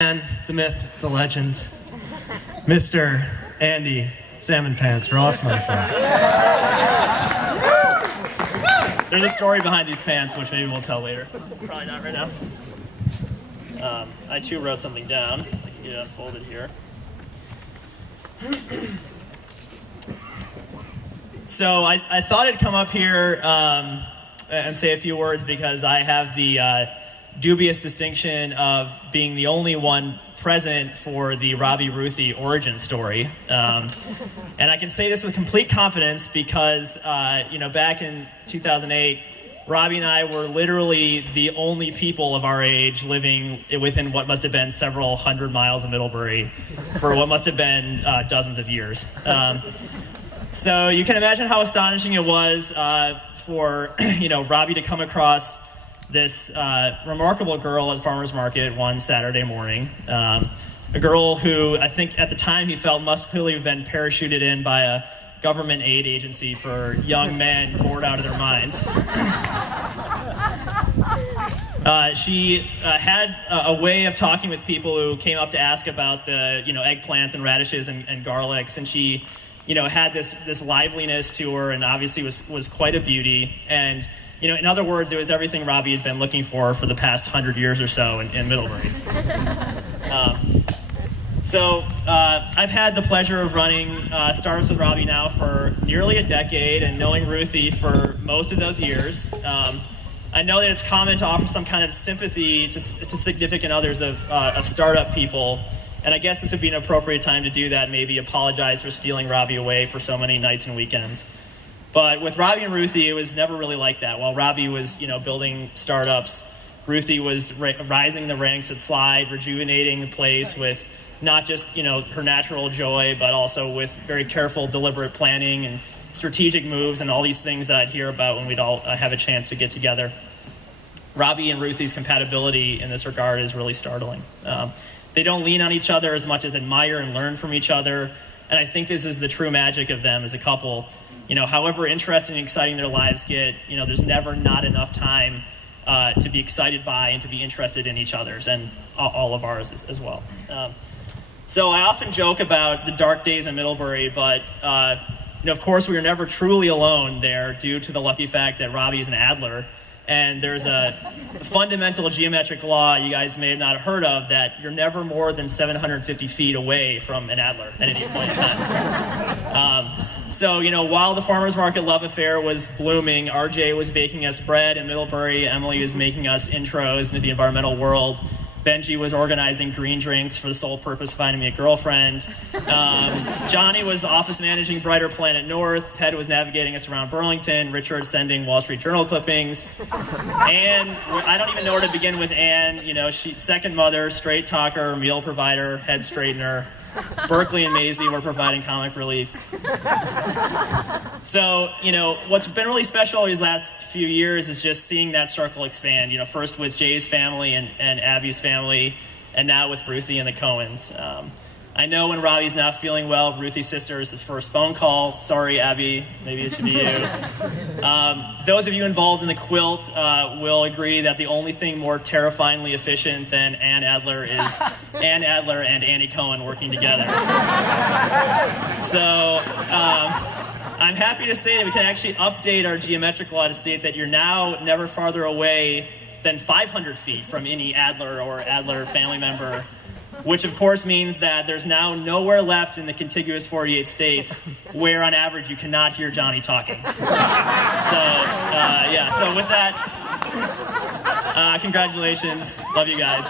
And the myth, the legend, Mr. Andy Salmon Pants Rossmeissl. There's a story behind these pants, which maybe we'll tell later. Probably not right now. I too wrote something down. I can get it unfolded here. So I thought I'd come up here and say a few words because I have the dubious distinction of being the only one present for the Robbie Ruthie origin story. And I can say this with complete confidence because, back in 2008, Robbie and I were literally the only people of our age living within what must have been several hundred miles of Middlebury for what must have been dozens of years. So you can imagine how astonishing it was for Robbie to come across this remarkable girl at the farmer's market one Saturday morning. A girl who I think at the time he felt must clearly have been parachuted in by a government aid agency for young men bored out of their minds. She had a way of talking with people who came up to ask about the eggplants and radishes and garlics, and she had this liveliness to her, and obviously was quite a beauty. And in other words, it was everything Robbie had been looking for the past 100 years or so in Middlebury. So I've had the pleasure of running startups with Robbie now for nearly a decade and knowing Ruthie for most of those years. I know that it's common to offer some kind of sympathy to significant others of startup people, and I guess this would be an appropriate time to do that, maybe apologize for stealing Robbie away for so many nights and weekends. But with Robbie and Ruthie, it was never really like that. While Robbie was, building startups, Ruthie was rising the ranks at Slide, rejuvenating the place with not just, her natural joy, but also with very careful, deliberate planning and strategic moves and all these things that I'd hear about when we'd all have a chance to get together. Robbie and Ruthie's compatibility in this regard is really startling. They don't lean on each other as much as admire and learn from each other, and I think this is the true magic of them as a couple. However interesting and exciting their lives get, there's never not enough time to be excited by and to be interested in each other's, and all of ours as well. So I often joke about the dark days in Middlebury, but of course we were never truly alone there due to the lucky fact that Robbie is an Adler. And there's a fundamental geometric law you guys may have not heard of, that you're never more than 750 feet away from an Adler at any point in time. So while the farmer's market love affair was blooming, RJ was baking us bread in Middlebury, Emily was making us intros into the environmental world, Benji was organizing green drinks for the sole purpose of finding me a girlfriend. Johnny was office managing Brighter Planet North. Ted was navigating us around Burlington. Richard sending Wall Street Journal clippings. Anne, I don't even know where to begin with Anne. She second mother, straight talker, meal provider, head straightener. Berkeley and Maisie were providing comic relief. So, what's been really special these last few years is just seeing that circle expand, first with Jay's family and Abby's family, and now with Ruthie and the Cohens. I know when Robbie's not feeling well, Ruthie's sister is his first phone call. Sorry, Abby, maybe it should be you. Those of you involved in the quilt will agree that the only thing more terrifyingly efficient than Ann Adler is Ann Adler and Annie Cohen working together. So I'm happy to say that we can actually update our geometric law to state that you're now never farther away than 500 feet from any Adler or Adler family member, which of course means that there's now nowhere left in the contiguous 48 states where on average you cannot hear Johnny talking. So with that, congratulations. Love you guys.